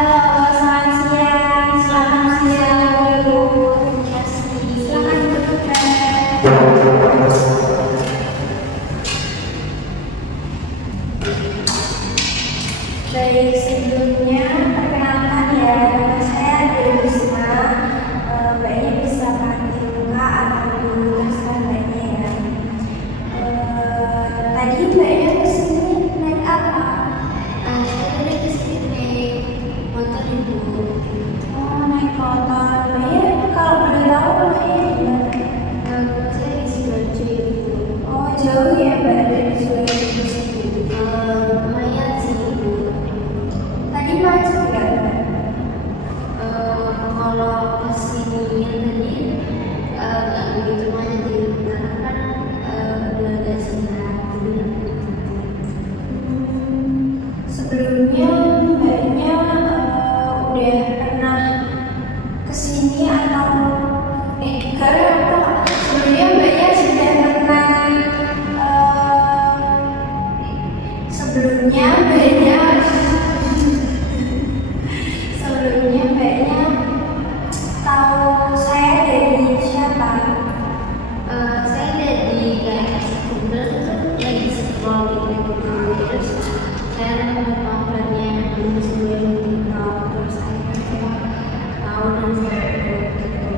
Halo, selamat siang. Selamat siang, Bu. Silakan duduk, Baik, sebelumnya perkenalkan ya, nama saya Dewisma. Mbaknya bisa panggil Kak atau dijelaskan Mbaknya ya. Tadi Mbaknya kesini naik apa? Saya tadi kesini naik motor Ibu. Oh, naik motor. Mbaknya kalau boleh tahu Mbaknya gimana? Saya di Sidoarjo Ibu. Oh, jauh ya Mbak dari Surabaya ke sini. Lumayan sih Ibu. Tadi macet nggak? Kalau kesininya tadi nggak begitu macet Ibu, karena kan udah agak siang. Sebelumnya Mbaknya udah pernah kesini atau karena sebelumnya Mbaknya sudah pernah sebelumnya Mbaknya tahu saya dari siapa? Saya dari kayak Google tuh lagi scroll gitu, terus saya nemu pamfletnya dulu sebelum TikTok, terus saya tahu dan saya ikut gitu.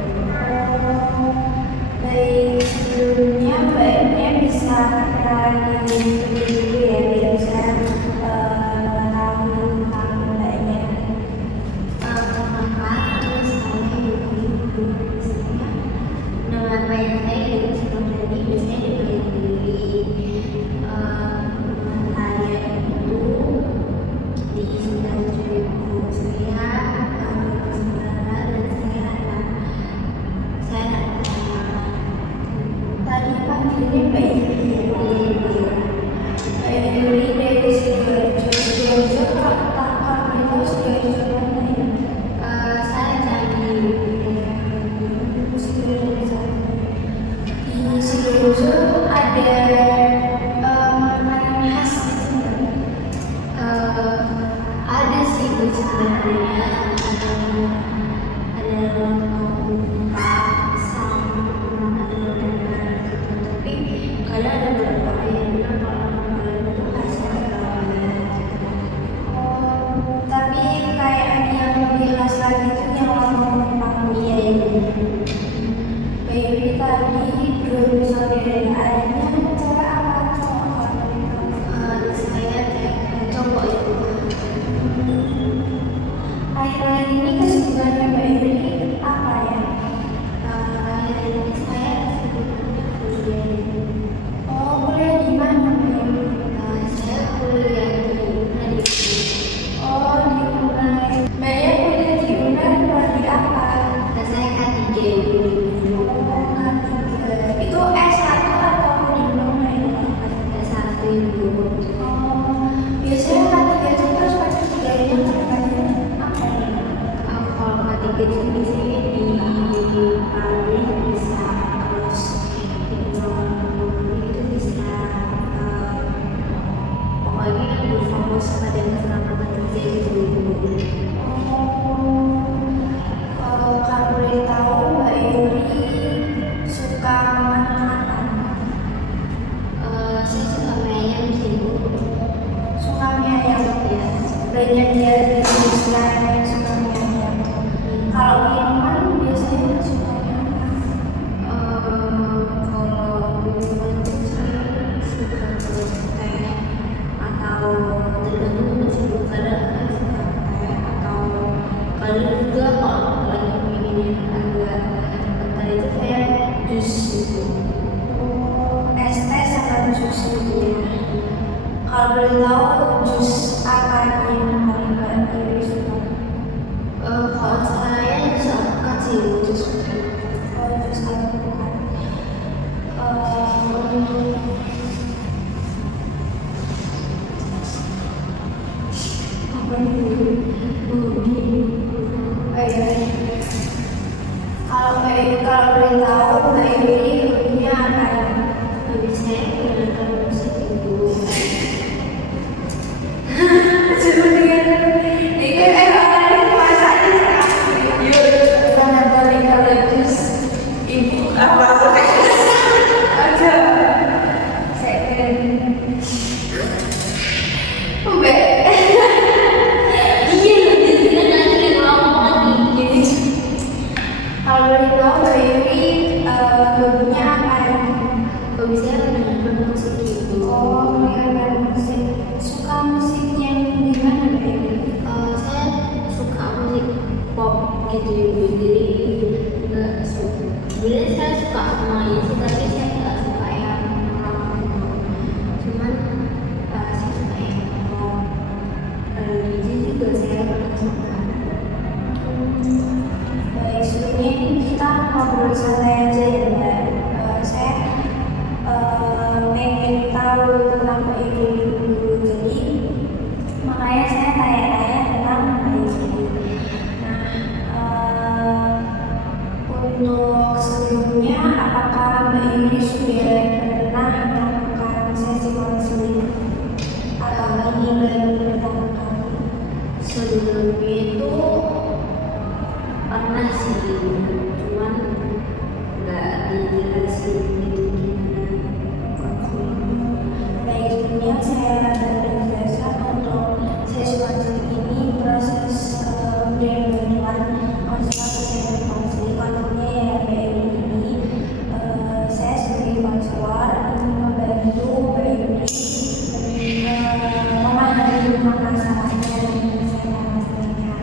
Baik, sebelumnya Mbaknya bisa kenalin diri dulu ya biar saya tahu tentang Mbaknya. Perkenalkan, nama saya Yuki. Nama baik saya Yuki Sukondani, biasanya dipanggil Yuli. Saya itu di Sidoarjo Ibu. Saya saudara dan saya anak pertama. Tadi panggilnya Mbak Yuli ya? Mbak Yuli dari Sidoarjo. Sidoarjo kalau itu Sidoarjo mana ya? Saya dari Sidoarjo. Di Sidoarjo ada makanan khas gitu nggak? ada sih Bu, sebenarnya ada lontong sama ada lontong gitu, tapi kadang ada beberapa yang bilang kalau lontong itu khasnya Surabaya. Tapi kayak yang lebih khas lagi itu yang lontong Pamuya ini. Mbak Yuli tadi belum sampai airnya cara apa cowok Saya kayak cowok itu. akhir-akhir ini kesibukannya Mbak Yuli apa ya? Akhir ini saya kuliah. Oh, kuliah di mana Mbak Yuli? Saya kuliah di Unadi. Oh, di Unai. Mbaknya kuliah di Unai berarti apa? Saya K3 Ibu. Oh, K3. Itu S1 atau diploma ini? S1 Ibu. Oh, biasanya K3 itu terus tiganya terkait apa ya? Kalau K3 itu di sini di pabrik bisa, terus itu bisa, pokoknya lebih fokus pada keselamatan kerja gitu Ibu. Kalau kamu boleh tahu Mbak Yuli suka makan apa? Saya suka mie ayam sih Ibu. Suka mie ayam ya. Banyak dari selain suka mie ayam. Kalau minuman biasanya suka apa? Kalau minuman sih suka teh atau tergantung sih Bu, kadang suka teh atau kadang juga kalau lagi pengen yang agak kental itu kayak jus gitu. Es teh sama jus gitu ya. Kalau boleh tahu jus apa yang paling Mbak Yuli suka? Kalau saya jus alpukat sih Bu, jus fruit. Oh, jus alpukat. Apa nih? Oh iya. Kalau boleh tahu Mbak Yuli hobinya apa ya? Hobi saya mendengarkan musik Ibu. Sebenarnya ini olahraga gitu. Jadi nggak suka. Sebenarnya saya suka semuanya sih, tapi saya nggak suka yang rock gitu. Cuman saya suka yang rock, religi juga saya pernah suka. Baik, sebelumnya ini kita ngobrol santai aja ya Mbak. Saya pengen tahu tentang Mbak Yuli dulu, jadi makanya saya tanya-tanya tentang Mbak Yuli. Nah, untuk sebelumnya, apakah Mbak Yuli sudah pernah melakukan sesi konseling atau ini baru pertama kali? Sebelumnya itu pernah sih, cuman nggak dijelasin gitu gimana konseling. Baik, sebelumnya saya menjelaskan untuk sesi konseling ini proses pemberian bantuan konsultasi dan konseling. Kontennya ya Mbak Yuli ini, saya sebagai konselor ingin membantu Mbak Yuli memahami masalahnya dan menyelesaikan masalahnya.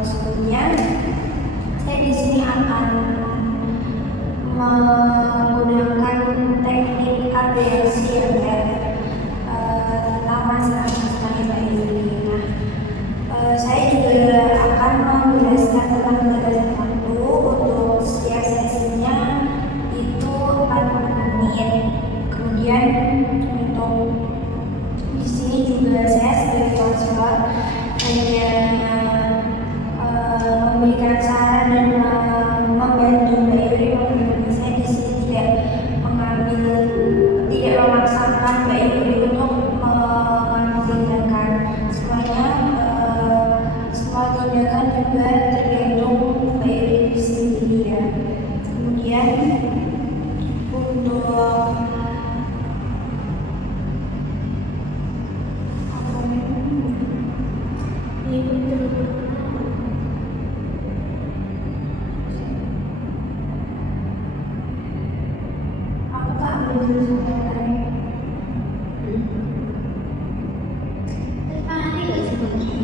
Sebelumnya saya di sini akan menggunakan teknik abrasi ya tentang masalah-masalah Mbak Yuli. Saya juga akan menjelaskan tentang batasan waktu untuk setiap sesinya itu 40 menit. Kemudian untuk di sini juga saya sebagai konselor hanya memberikan saran dan membantu Mbak Yuli. Saya di sini tidak memaksakan Mbak Yuli untuk mengambil tindakan. Semua tindakan juga tergantung Mbak Yuli sendiri ya. Kemudian untuk aku tak ambil jurusan Ada nggak sih kunci?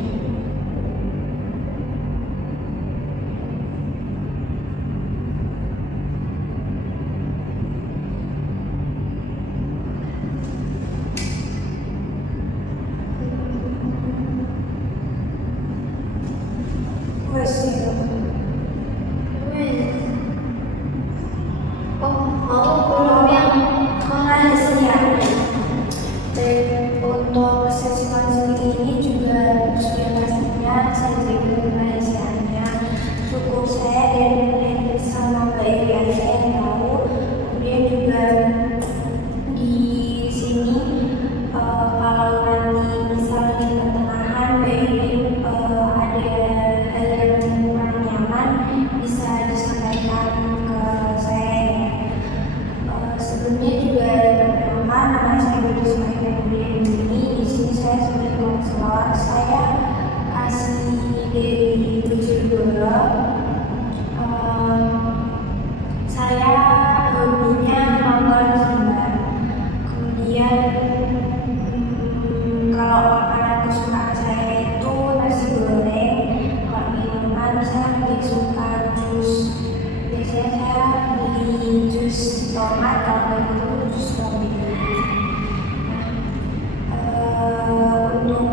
Belum yang rahasia. Dan untuk sesi konseling ini juga sudah pastinya saya jaga rahasianya. Cukup saya dan sama Mbak Yuli aja yang tahu. Kemudian juga di sini kalau nanti misalnya di pertengahan Mbak Yuli ada hal yang kurang nyaman, bisa disampaikan ke saya ya. Sebelumnya juga nama saya Budi Suhaimi. Di sini saya sebagai konselor. Saya asli dari Bojonegoro. Saya hobinya nonton film. Kemudian kalau makanan kesukaan saya itu nasi goreng. Kalau minuman saya lebih suka jus. Biasanya saya beli jus tomat, kalau itu jus strawberry. Untuk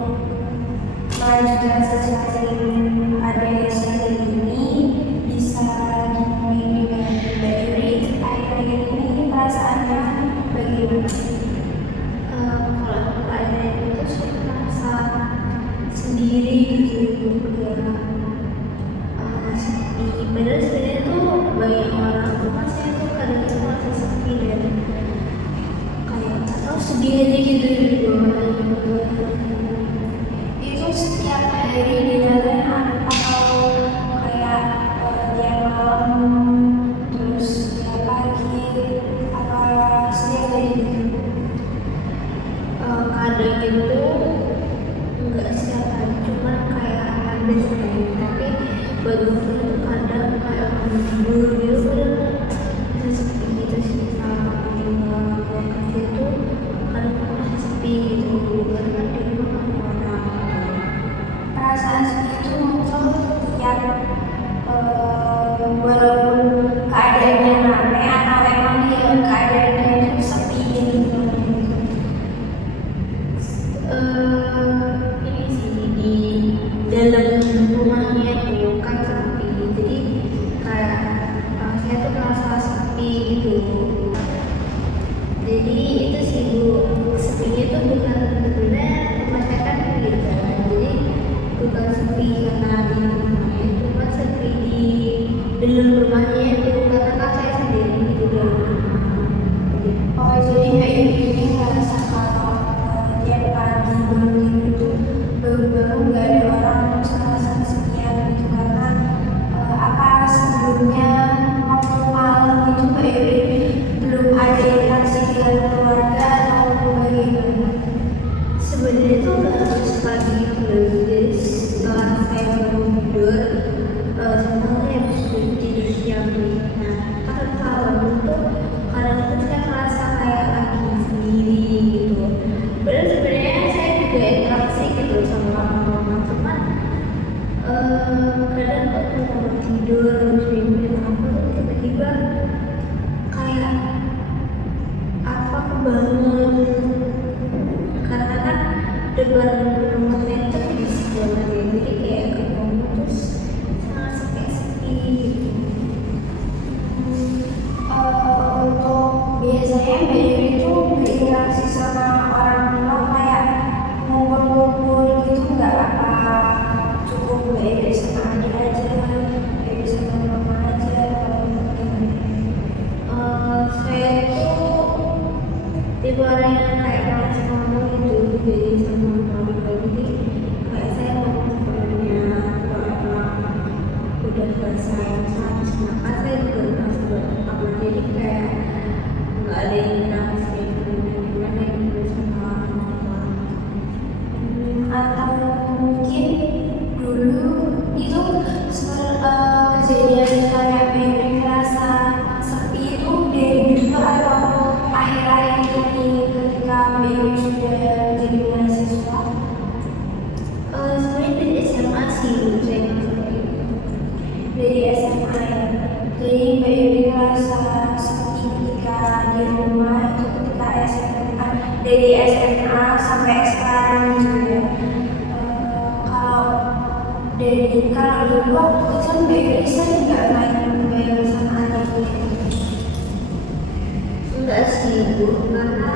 melanjutkan sesi ada sesi ini bisa dimulai dengan Mbak Yuli. Akhir-akhir ini perasaannya bagaimana? Kalau ada itu saya merasa sendiri gitu ya. Sepi. Padahal sebenarnya tuh banyak orang, cuma saya tuh kadang-kadang merasa sepi dan kayak atau sedih aja gitu di luar. Itu setiap hari dilakukan atau kayak tiap malam, terus tiap pagi, apa setiap hari? Kadang itu enggak setiap hari, cuman kayak hampir setiap hari. Tapi baru itu kadang kayak tidur gitu, kadang bisa sepi gitu sih. Sama juga gua kerja itu kadang merasa sepi gitu karena di rumah kan ada orang. Perasaan seperti itu muncul ya belum rumahnya itu karena kan saya sendiri gitu di rumah. Oh, jadi Mbak Yuni ini ngerasa kalau tiap pagi bangun tidur itu baru-baru nggak ada orang terus ngerasa kesepian gitu karena apa sebelumnya maupun malam itu Mbak Yuni belum ada interaksi dengan keluarga atau bagaimana? Sebenarnya itu nggak harus pagi belum, jadi setelah saya bangun tidur sebenarnya habis tidur siang nih. Nah kan kalau itu kadang itu saya merasa kayak lagi sendiri gitu. Padahal sebenarnya saya juga interaksi gitu sama orang-orang, cuman kadang waktu mau tidur habis mimpi apa tiba-tiba kayak apa kebangun karena kan depan rumah saya itu di sekolah ya, jadi kayak kebangun terus sangat sepi gitu. Untuk biasanya Mbak Yuni itu berinteraksi sama orang tua kayak ngumpul-ngumpul gitu nggak apa cukup Mbak Yuni sama adik aja, Mbak Yuni sama mama aja atau gimana? Saya tuh tipe orang yang kayak malas ngomong gitu, jadi sama pribadi kayak saya ngomong sebenarnya udah selesai harus makan saya juga udah buat apa, jadi kayak nggak ada yang interaksi gimana gitu sama orang. Atau mungkin dulu itu kejadian kayak Mbak Yuni ngerasa sepi itu dari dulu atau akhir-akhir ini ketika Mbak Yuni sudah jadi mahasiswa? Sebenarnya dari SMA sih dulu saya ngerasa gitu. Dari SMA ya. Jadi Mbak Yuni ngerasa sepi ketika di rumah itu ketika SMA, dari SMA sampai sekarang gitu ya. Kalau dulu waktu kecil Mbak Yuni sering nggak main sama adiknya? Enggak sih Bu, karena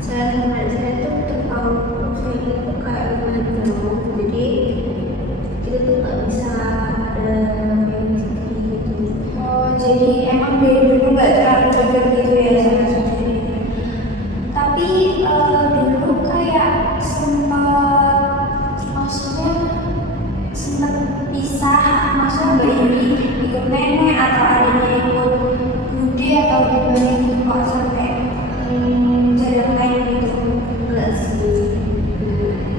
saya tuh tahu saya itu kayak lumayan jauh, jadi kita tuh nggak bisa ada yang seperti gitu. Oh, jadi emang dari dulu nggak terlalu dekat gitu ya sama sendiri. Tapi dulu kayak sempat pisah, maksudnya Mbak Yuni ikut nenek atau adiknya ikut bude atau gimana gitu kok sampai jarang main gitu. Enggak sih,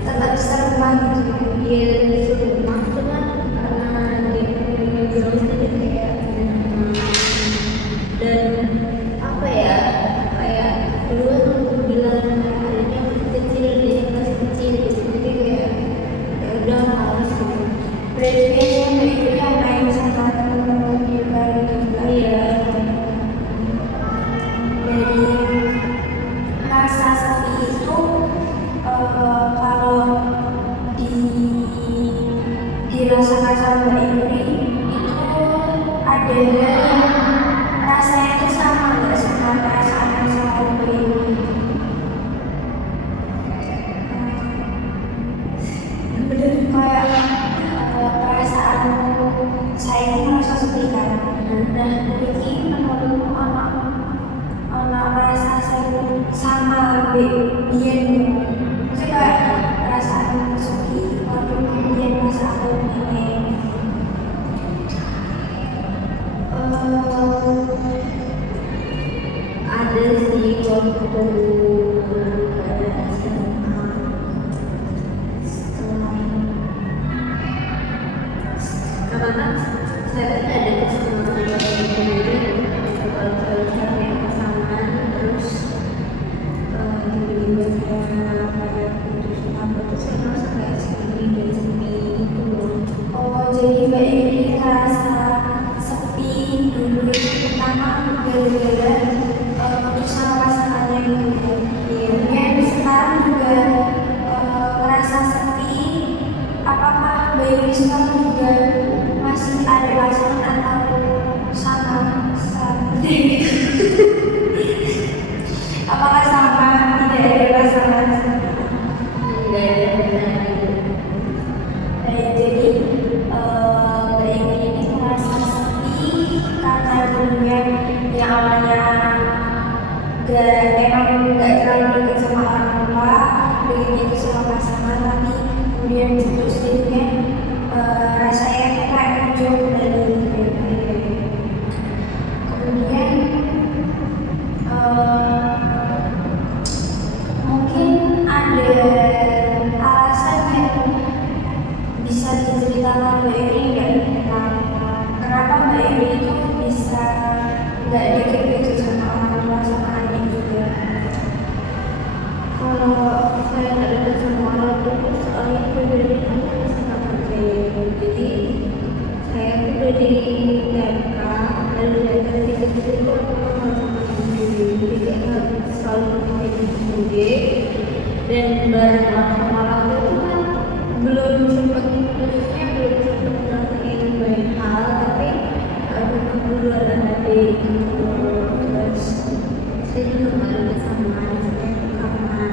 Tetap serumah gitu. dia di rumah cuman karena dia punya jauh jadi kayak dan apa ya, kayak dulu aku bilang adanya masih kecil, dia masih kecil gitu, jadi kayak ya udah males gitu. Berarti biasanya Mbak Yuni yang main sama temen-temen di Bali juga. Iya. Dari rasa sepi itu kalau dirasakan sama Mbak Yuni itu ada yang rasanya itu sama nggak sama perasaan yang sama Mbak Yuni? Kayak perasaan saya ini merasa sepi kan, dan ini menurutmu anak rasa saya sama biyen, maksudnya kayak perasaan sepi waktu biyen masa aku ini Ada sih waktu ada SMA setelah karena kan saya ada kesempatan sendiri kalau saya yang pasangan terus tiba-tiba saya kayak putus apa tuh saya merasa kayak sendiri dan sepi gitu loh. oh jadi Mbak Yuni ngerasa sepi dulu pertama gara-gara putus sama pasangannya gitu. Kemudian sekarang juga ngerasa sepi. Apakah Mbak Yuni sekarang juga masih ada pasangan atau sama apakah sama tidak ada pasangan? Nggak ada hubungan gitu. Jadi Mbak Yuni ini ngerasa sepi kemudian untuk selanjutnya rasanya itu kayak muncul dari kemudian mungkin ada alasan yang bisa diceritakan Mbak Yuri nggak tentang kenapa Mbak Yuri itu bisa nggak deket gitu sama orang tua sama adik juga. Kalau saya nggak deket sama orang tua, soalnya pribadi saya sangat penting. Jadi saya tuh dari TK, dari kecil itu aku kenal sama sendiri. Jadi kayak selalu menjadi sendiri dan bareng sama orang tua itu kan belum sempat, maksudnya belum sempat ngerasain banyak hal, tapi ada dulu ada adik gitu. Terus saya juga nggak deket sama adiknya karena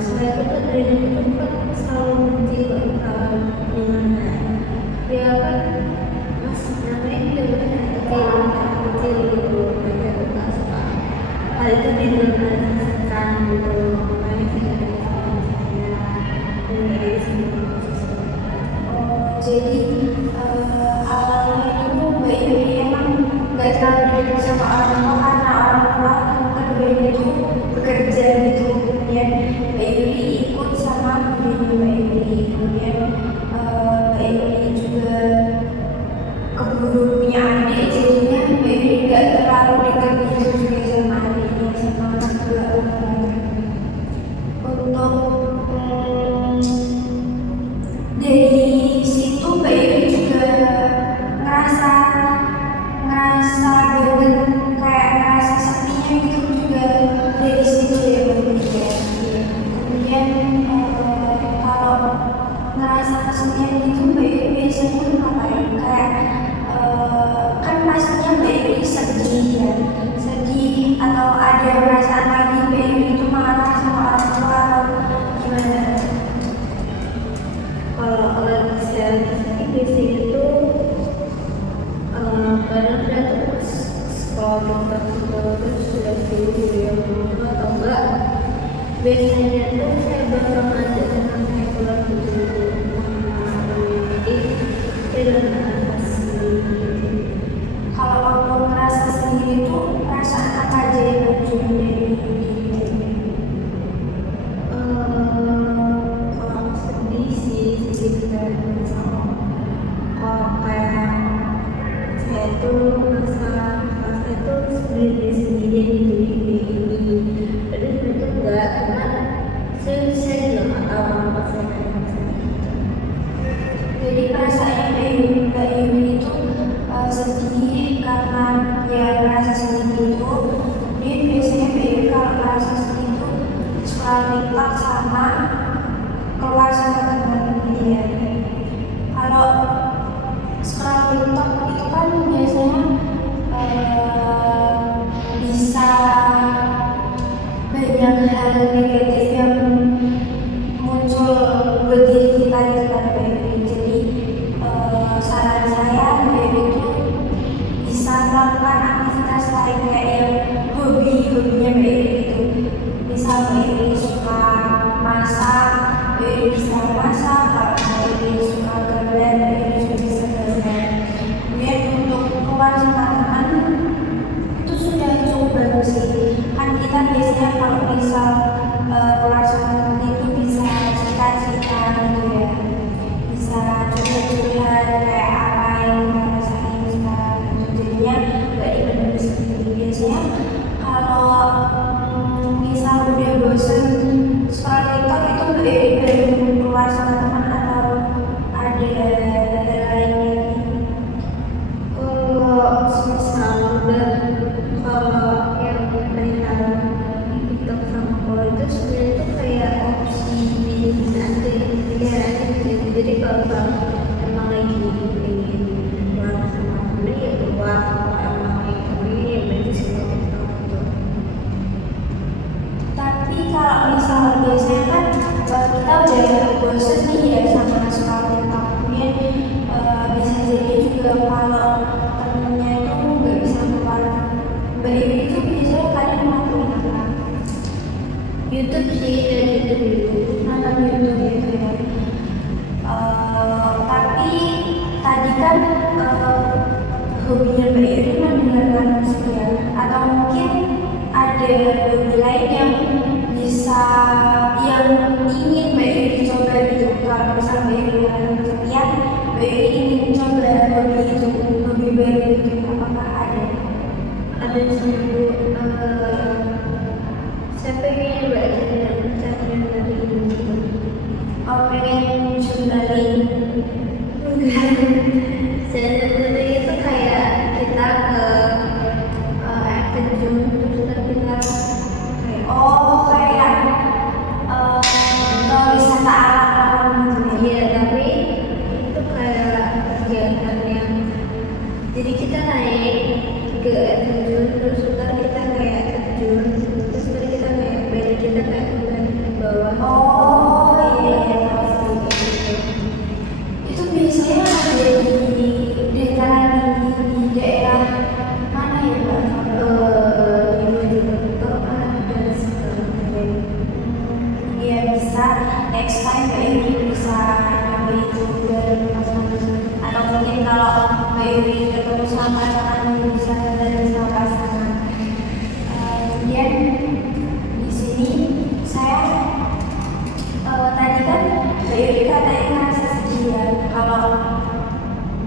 saya tuh dari tempat selalu benci gimana ya kan, mas namanya juga kan kecil gitu, mereka tuh nggak suka hal itu dilakukan gitu, makanya saya dari semua. Jadi awalnya itu Mbak Yuri emang nggak terlalu dekat sama orang tua karena orang tua keduanya itu bekerja gitu, kemudian Mbak Yuri ikut sama budenya Mbak Yuri, kemudian Mbak Yuri juga keburu punya adik, jadinya Mbak Yuri nggak terlalu dekat gitu juga sama adiknya sama kedua orang. Untuk dari situ Mbak Yuri juga ngerasa banget, kayak ngerasa sepinya gitu juga dari situ ya Mbak Yuri ya. Kemudian kalau ngerasa kesepian gitu Mbak Yuri biasanya ngapain, kayak kan pastinya Mbak Yuri sedih ya, sedih atau ada perasaan lagi Mbak Yuri itu marah sama orang tua atau gimana? Kalau orang secara biasanya itu kadang dia tuh kalau terus sudah dulu yang atau enggak, biasanya tuh saya bakal ngajak dengan saya keluar dulu, jadi saya udah ngerasa Kalau waktu ngerasa sendiri itu perasaan apa aja yang muncul dari diri? kalau sedih sih, sedih kayak kayak saya tuh merasa itu sendiri ini, padahal itu enggak, karena saya juga nggak tahu apa saya kayak Jadi perasaan Mbak Yuri itu sedih karena dia merasa sedih itu. Dia biasanya Mbak Yuri kalau merasa sedih itu suka lipat sama keluar sama teman dia. Kalau scroll TikTok itu kan biasanya bisa banyak hal negatif yang muncul buat diri kita di depan Mbak Yuri. Jadi saran saya Mbak Yuri itu bisa melakukan aktivitas lain kayak yang hobinya Mbak Yuri itu. Misal Mbak Yuri suka masak, Mbak Yuri bisa masak. Kalau Mbak Yuri suka gambar, Mbak Yuri juga bisa gambar. Kemudian untuk keluar sama teman itu sudah cukup bagus sih. Kan kita biasanya kalau misal keluar sama teman itu bisa cerita-cerita gitu ya, bisa curhat-curhat kayak apa yang kita rasain sekarang gitu. Jadinya nggak dipendam sendiri. Biasanya kalau misal udah bosan scroll TikTok itu Mbak Yuri baru keluar sama teman atau ada lain lagi? kalau semisal dan kalau yang perihal TikTok sama kalau itu sebenarnya itu kayak opsi nanti pilihan aja gitu. Jadi kalau emang lagi pengen keluar sama temen ya keluar, kalau emang lagi pengen ya berarti semua TikTok gitu. Tapi kalau misal biasanya kan kita udah bosan nih ya sama scroll TikTok, kemudian bisa jadi juga kalau temennya itu nggak bisa keluar, Mbak Yuri itu biasanya kadang ngelakuin apa? YouTube sih, dari YouTube dulu. Nonton ide lain yang bisa yang ingin Mbak Yuri dicoba gitu. Kalau misal Mbak Yuri ada kesepian, Mbak Yuri ingin coba hobi itu, hobi baru gitu, apakah ada sih Bu. Saya pengen belajar pencarian dari ini. pengen journaling? Sebenarnya itu kayak kita ke air terjun terus kita kayak Kayak ke wisata alam gitu ya. iya, tapi itu kayak kegiatan yang jadi kita naik ke air terjun terus ntar kita kayak terjun terus ntar kita kayak badan kita kayak kembali ke bawah. Iya. Itu biasanya ada di dataran tinggi di daerah mana ya Mbak? Di Mojokerto ada sekarang. Iya bisa. Next time Mbak Yuri bisa nyoba itu dari mas-mas. Atau mungkin kalau Mbak Yuri ketemu sama teman bisa dari sama pasangan. Kemudian di sini saya tadi kan Mbak Yuri katanya ngerasa sedih ya. Kalau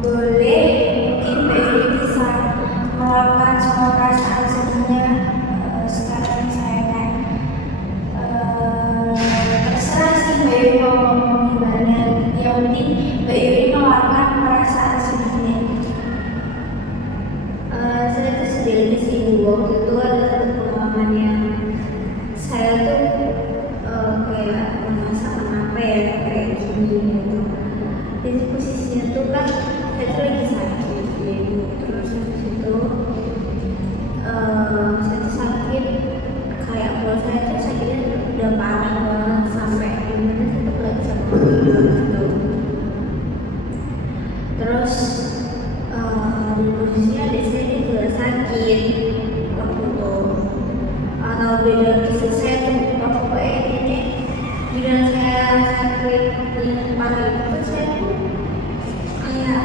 boleh mungkin Mbak Yuri bisa melakukan semua perasaan sedihnya sekarang saya kan terserah sih Mbak Yuri mau ngomong gimana. Yang penting Mbak Yuri melakukan perasaan sedihnya gitu. Saya tuh sedih di sini waktu itu ada satu pengalaman yang saya tuh kayak merasakan apa ya kayak gini gitu. Jadi posisinya tuh kan saya tuh lagi sakit gitu. Terus habis itu saya tuh sakit kayak kalau saya tuh sakitnya udah parah banget sampai dimana saya tuh gak bisa makan gitu. Terus di posisinya adik saya juga sakit waktu itu atau beda kisah saya tuh pokoknya ini bila saya sakit yang parah itu saya tuh kayak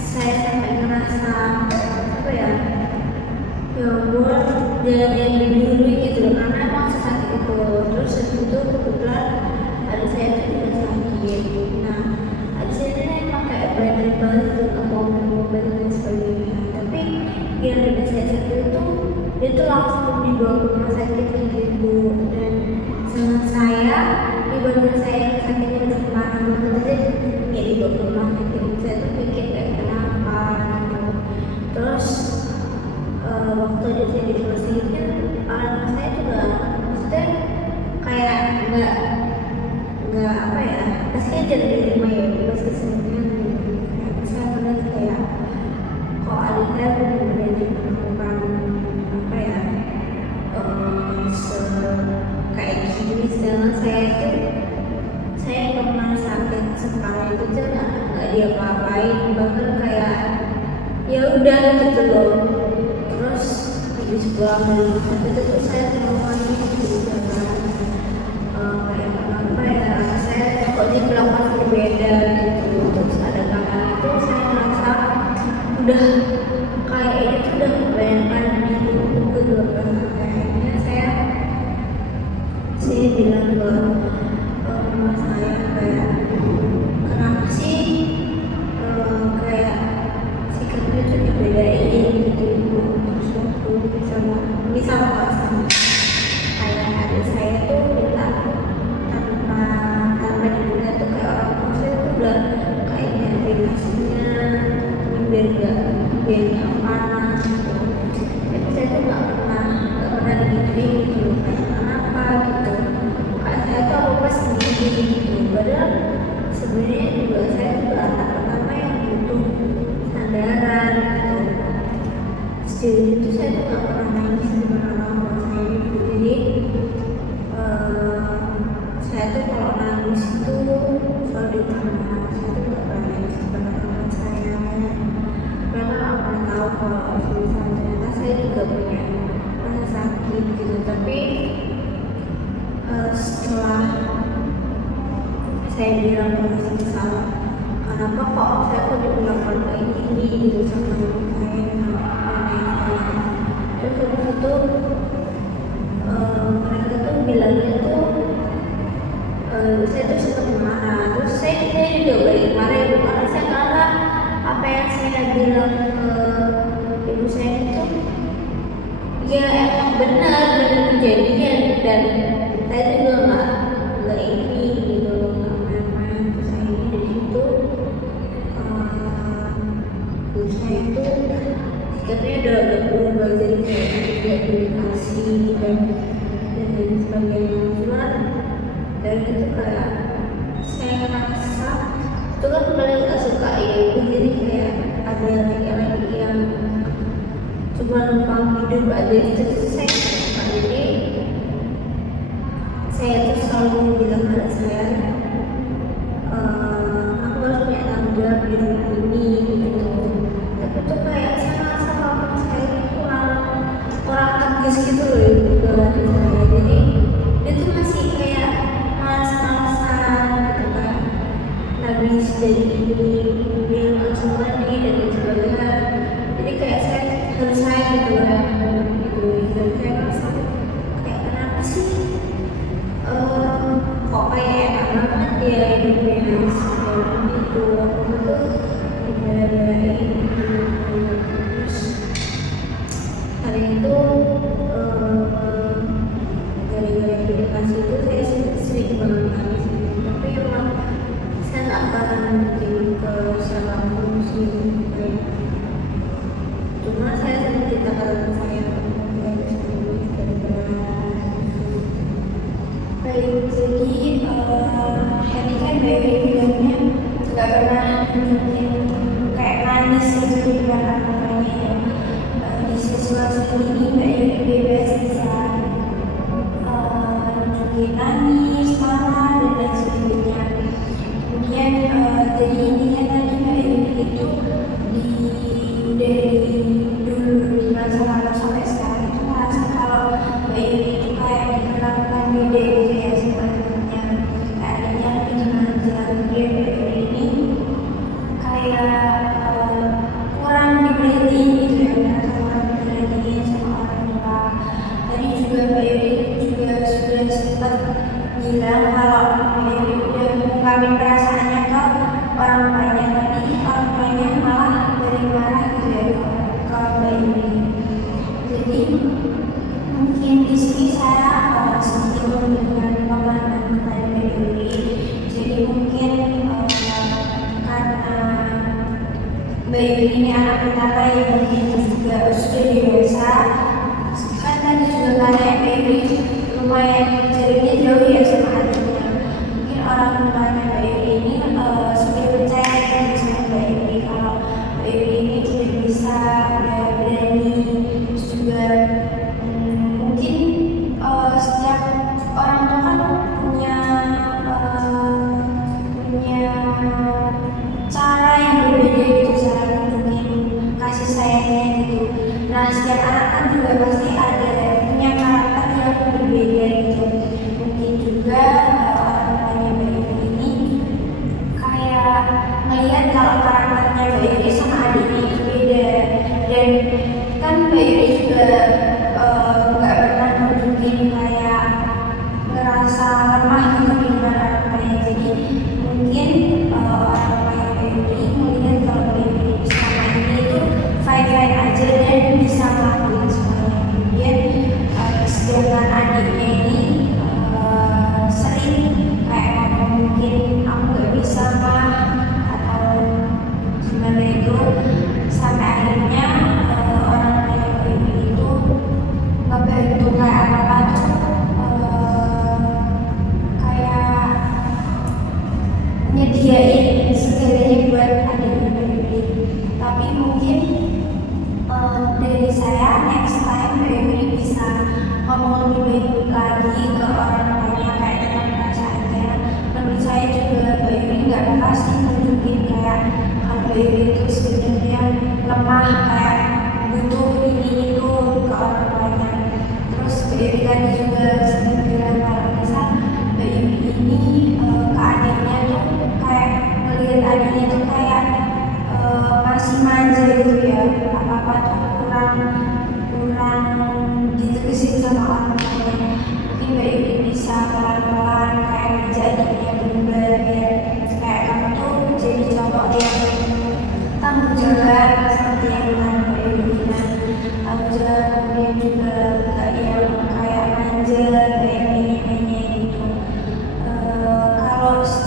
saya sampai ngerasa apa ya ampun jangan yang dulu gitu karena emang sesakit itu. Terus itu kebetulan adik saya tuh juga sakit. Nah adik saya ini emang kayak berani banget untuk ngomong dan sebagainya, tapi yang adik saya sakit itu dia tuh langsung dibawa ke rumah sakit gitu. Dan sama saya dibanding saya yang sakitnya udah parah banget aja ya dibawa ke rumah sakit. Saya tuh pikir kayak kenapa gitu. Terus waktu adik saya di rumah sakit kan anak saya juga maksudnya kayak nggak apa ya pasti jadi terima ya pas kesemuanya saya melihat kayak kok adik saya benar-benar melakukan apa ya kayak gini. Sedangkan saya itu saya pernah sakit sekali itu nggak diapa-apain bahkan kayak ya udah gitu loh. Terus habis pulang dari rumah sakit itu saya ngomongin gitu kayak apa ya saya kok diperlakukan berbeda gitu. Terus ada kakak itu saya merasa udah kayak ini tuh udah membayangkan hidupku kedua kayaknya saya bilang ke mama saya kayak kenapa sih kayak sikapnya tuh dibedain gitu ibu. Terus waktu misal kayak adik saya tuh minta tanpa dibuka tuh kayak orang tua saya tuh udah kayak nyari nasinya biar gak panas gitu. Tapi saya tuh gak pernah digituin gitu kayak kenapa gitu. Kayak saya tuh apa sendiri gitu. Padahal sebenarnya juga saya juga anak pertama yang butuh sandaran gitu. Sejauh itu saya tuh gak pernah nangis dengan orang tua saya gitu. Jadi saya tuh kalau nangis itu selalu ditahan. Saya tuh gak pernah nangis kepada teman saya. Mereka gak pernah tahu kalau misalnya ternyata saya juga punya rasa sakit gitu. Tapi setelah saya bilang ke salah kenapa kok saya kok diperlakukan kayak gini gitu sama ibu saya dan nenek saya. Terus habis itu mereka tuh bilangnya tuh saya tuh sempat marah, terus saya juga balik marah ya, karena saya nganggap apa yang saya bilang ke ibu saya itu ya emang benar kejadian, dan saya juga nggak ini gitu, nggak main-main. Terus akhirnya dari situ ibu saya tuh sikapnya udah berubah, jadi kayak tidak dikasih dan lain sebagainya. Cuman dari itu kayak saya ngerasa itu kan kalian gak suka ya, jadi kayak ada laki-laki yang cuma numpang hidup aja, itu saya gak suka. Jadi saya tuh selalu bilang pada saya, aku harus punya tanggung jawab di rumah ini gitu. Tapi tuh kayak saya ngerasa kalau saya ini kurang tegas gitu loh ibu ke hati saya. Jadi dia tuh masih kayak malas-malasan gitu kan, habis dari ini dia langsung mandi dan lain sebagainya. Jadi kayak saya gitu lah gitu, dan saya ngerasa kayak kenapa sih kok kayak enak banget dia hidupnya seperti itu, aku tuh dibela-belain gitu. Terus hari itu gara-gara edukasi itu saya sering banget nangis gitu. Tapi emang saya nggak pernah nunjukin ke siapapun sih, cuma saya sering ceritakan saya Baik, jadi Henny kan dari bilangnya nggak pernah nunjukin kayak nangis gitu di depan orang-orangnya ya. Di situasi ini Mbak Yuri bebas bisa nunjukin nangis, marah, dan lain sebagainya. Kemudian jadi intinya tadi Mbak Yuri itu dari dulu di masa lalu sampai sekarang itu merasa kalau Mbak Yuri itu kayak diperlakukan beda gitu ya sebenarnya. Kayaknya dengan jalan dia Mbak Yuri ini kayak kurang diperhatiin gitu ya, merasa kurang diperhatiin sama orang tua. Tadi juga Mbak Yuri juga sudah sempat bilang kalau Mbak Yuri udah mengungkapin perasaannya ke orang tuanya, tapi orang tuanya malah marah gitu ya ke Mbak Yuri. Jadi mungkin di sini saya sedikit memberikan pemahaman kepada Mbak Yuri. Jadi mungkin karena Mbak Yuri ini anak pertama yang mungkin juga sudah dewasa, kan tadi juga karena Mbak Yuri lumayan jaraknya jauh ya sama adiknya. Mungkin orang tuanya Mbak Yuri ini sudah percaya gitu sama Mbak Yuri kalau Mbak Yuri ini sudah bisa, udah berani. Terus juga mungkin setiap orang tua kan punya cara yang berbeda gitu, cara nunjukin kasih sayangnya gitu. Nah setiap anak kan juga pasti ada punya karakter yang berbeda gitu. Mungkin juga orang tuanya Mbak Yuri ini kayak melihat kalau karakternya Mbak Yuri sama adiknya itu beda, dan kan Mbak Yuri juga nggak pernah nunjukin kayak ngerasa lemah gitu di depan orang tuanya. Jadi mungkin orang tuanya Mbak Yuri melihat kalau Mbak Yuri selama ini itu fine-fine aja dan bisa ngelakuin semuanya. Kemudian sedangkan adiknya ini sering kayak ngomong mungkin aku nggak bisa mah atau gimana itu, sampai akhirnya orang tua Mbak Yuri itu ngebantu kayak apa tuh kayak nyediain segalanya buat adiknya Mbak Yuri. Tapi mungkin dari saya next time Mbak Yuri bisa ngomong lebih baik lagi ke orang tuanya kayak dengan perasaannya. Menurut saya juga Mbak Yuri nggak pasti nunjukin kayak Mbak Yuri itu sebenarnya lemah, kayak butuh ini itu ke orang tuanya. Terus Mbak Yuri tadi juga sempat bilang kalau misal Mbak Yuri ini ke adiknya tuh kayak ngelihat adiknya tuh kayak masih manja gitu ya, apa-apa tuh kurang ditegesin sama orang tuanya.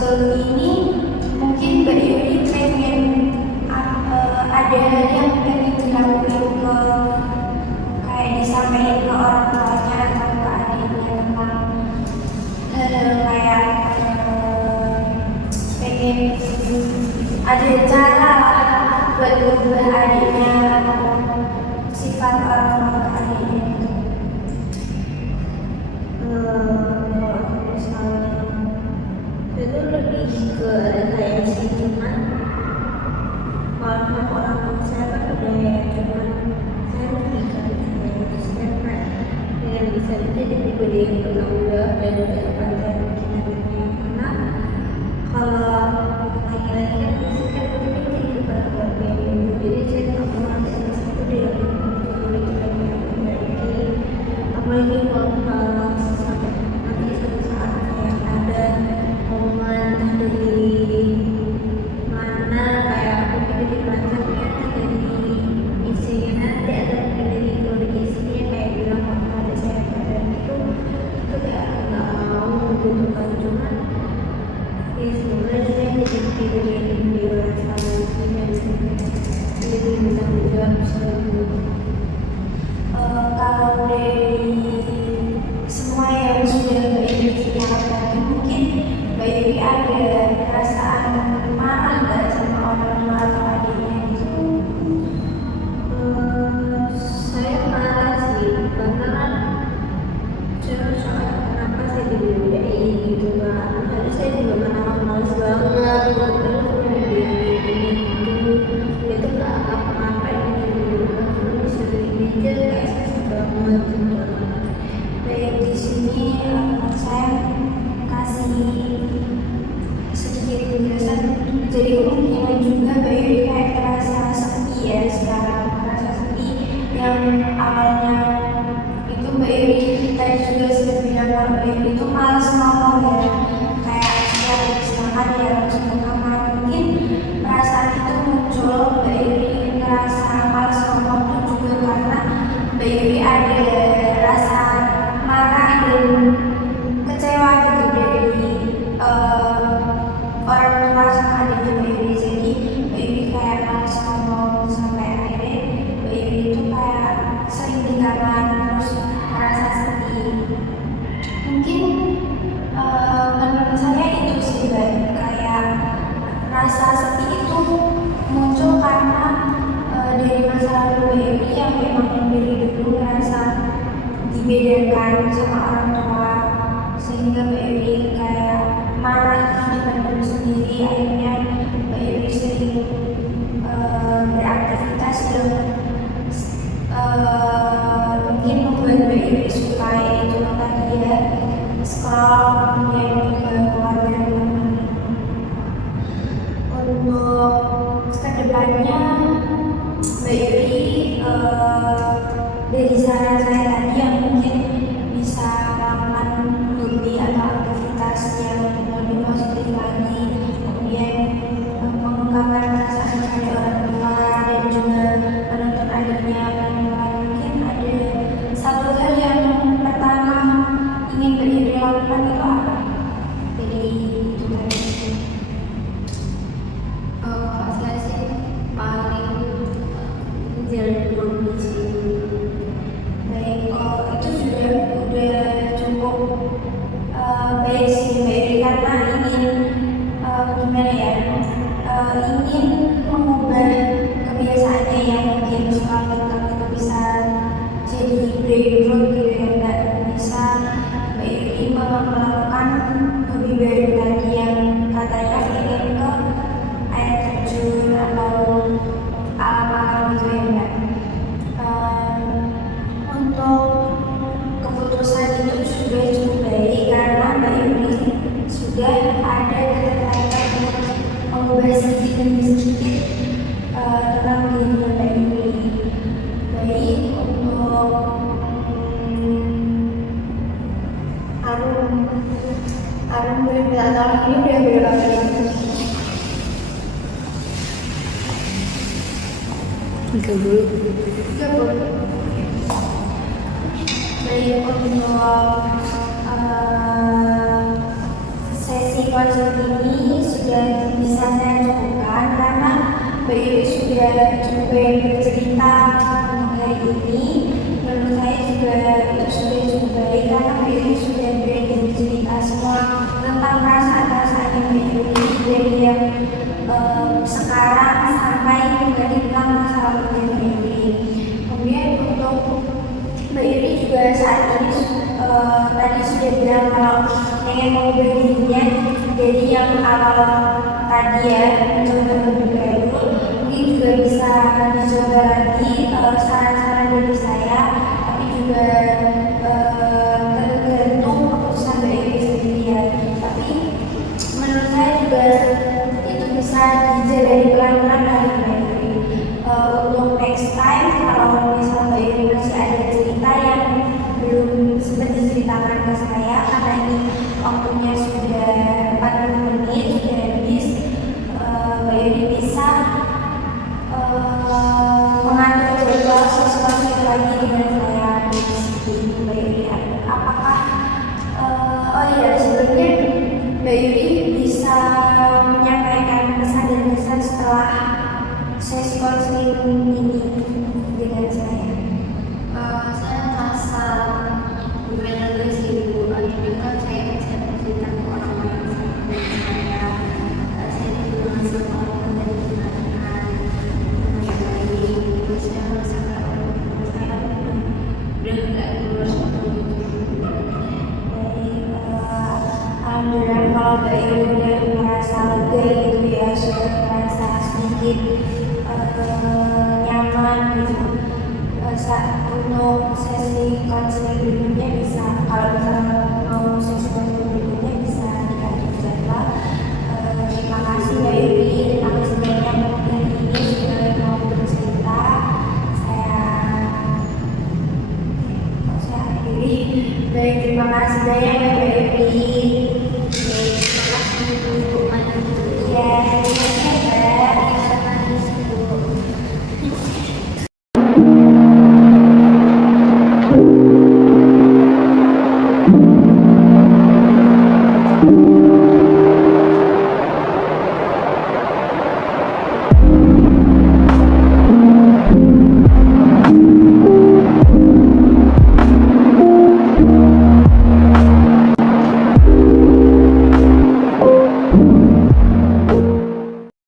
sebelum ini mungkin Mbak Yuri pengen ada hal yang pengen dilakuin ke kayak disampaikan ke orang tuanya atau ke adiknya tentang hal-hal kayak pengen ada cara buat berubah adiknya atau sifat orang tua ke adiknya gitu. Itu lebih ke kayak sih, cuman kalau orang tua saya kan udah ya, cuman saya lebih ke saya kan dengan bisa jadi pribadi yang bertanggung jawab dan pada kita karena kalau laki-laki kan pasti kan lebih jadi kepala keluarga yang jadi saya nggak mau nanti anak saya itu dia apalagi kalau sampai nanti suatu saat kayak ada omongan dari mana kayak aku pikir di pelajar ternyata dari istrinya nanti atau dari keluarga istrinya kayak bilang ada saya dan itu kayak nggak mau membutuhkan cuman ya sebenarnya saya jadi pribadi yang lebih dewasa dan lebih bertanggung jawab selalu. Kalau dari semua yang sudah Mbak Yuri ceritakan tadi, mungkin Mbak Yuri ada perasaan marah nggak sama orang tua atau adiknya gitu? Saya marah sih karena kan soal kenapa saya dibedain gitu kan, karena saya juga males banget terus itu nggak apa-apa ini sering aja kayak susah banget gitu. Baik, di sini saya kasih sedikit penjelasan. Jadi kemungkinan juga Mbak Yuri kayak terasa sepi ya sekarang, merasa sepi yang awalnya itu Mbak Yuri tadi juga sudah bilang kalau Mbak Yuri itu malas ngomong ya, kayak setiap diserahkan ya langsung ke kamar. Mungkin perasaan itu muncul Mbak Yuri ngerasa malas ngomong itu juga karena Mbak Yuri ada rasa marah dan kecewa gitu dari orang tua sama adik Mbak Yuri. Jadi Mbak Yuri kayak malas ngomong sampai akhirnya Mbak Yuri itu kayak sering di kamar terus merasa sedih. Mungkin menurut saya itu sih kayak rasa sedih itu muncul karena dari masa lalu Mbak Yuri yang memang dari dulu merasa dibedakan sama orang tua sehingga Mbak Yuri kayak marah di depan sendiri. Akhirnya Mbak Yuri sering beraktivitas yang mungkin membuat Mbak Yuri suka, yaitu tadi ya scroll kemudian juga keluar dari rumah. Untuk kedepannya Mbak Yuri dari saran saya tadi yang mungkin bisa melakukan hobi atau aktivitas yang lebih positif lagi, kemudian mengungkapkan perasaan pada orang tua dan juga menuntut adiknya pelan-pelan. Mungkin ada satu hal yang pertama ingin Mbak Yuri lakukan itu apa? Jadi itu tadi. Saya sih paling menjalin kondisi. Baik, itu udah cukup baik sih Mbak Yuri karena ingin gimana ya, ingin mengubah kebiasaannya yang mungkin suka itu bisa jadi breakthrough gitu ya, nggak bisa Mbak Yuri melakukan hobi baru tadi yang katanya ingin ke air terjun atau alam-alam gitu ya Mbak. Untuk keputusan itu sudah cukup baik karena Mbak Yuri sudah ada ketertarikan untuk mengubah sedikit demi sedikit tentang dirinya Mbak Yuri. Baik, untuk Arum berbeda tahun ini udah berapa kali? 30. Baik, untuk sesi sesi konseling ini sudah bisa saya cukupkan karena Mbak Yuri sudah cukup banyak bercerita untuk hari ini. Menurut saya juga itu sudah cukup baik karena Mbak Yuri sudah bercerita semua tentang perasaan-perasaannya Mbak Yuri dari yang sekarang sampai tentang masa lalu Mbak Yuri. Kemudian untuk Mbak Yuri juga saat ini tadi sudah bilang kalau pengen mengubah dirinya jadi yang awal tadi ya, mencoba lebih baik. Mungkin juga bisa dicoba lagi saran-saran dari saya, tapi juga tergantung keputusan Mbak Yuri sendiri ya. Tapi menurut saya juga itu bisa dijalani pelan-pelan dari Mbak Yuri. Untuk next time kalau misalnya Mbak Yuri masih ada cerita yang belum sempat diceritakan ke saya karena ini waktunya sudah 40 menit sudah habis, Mbak Yuri bisa mengatur jadwal sesuatu lagi dengan saya di sini. Mbak Yuri, apakah oh iya sebelumnya Mbak Yuri bisa menyampaikan pesan dan kesan setelah sesi konseling ini dengan saya? Saya merasa berbeda dari sih Bu. Ini kan saya bisa bercerita ke orang-orang saya. Saya juga masih mau mendengarkan yang baik. Saya merasa saya udah nggak lulus waktu itu. Alhamdulillah kalau Mbak Yuri udah merasa lega gitu ya, sudah merasa sedikit nyaman gitu. Saat untuk sesi konseling berikutnya bisa kalau misalnya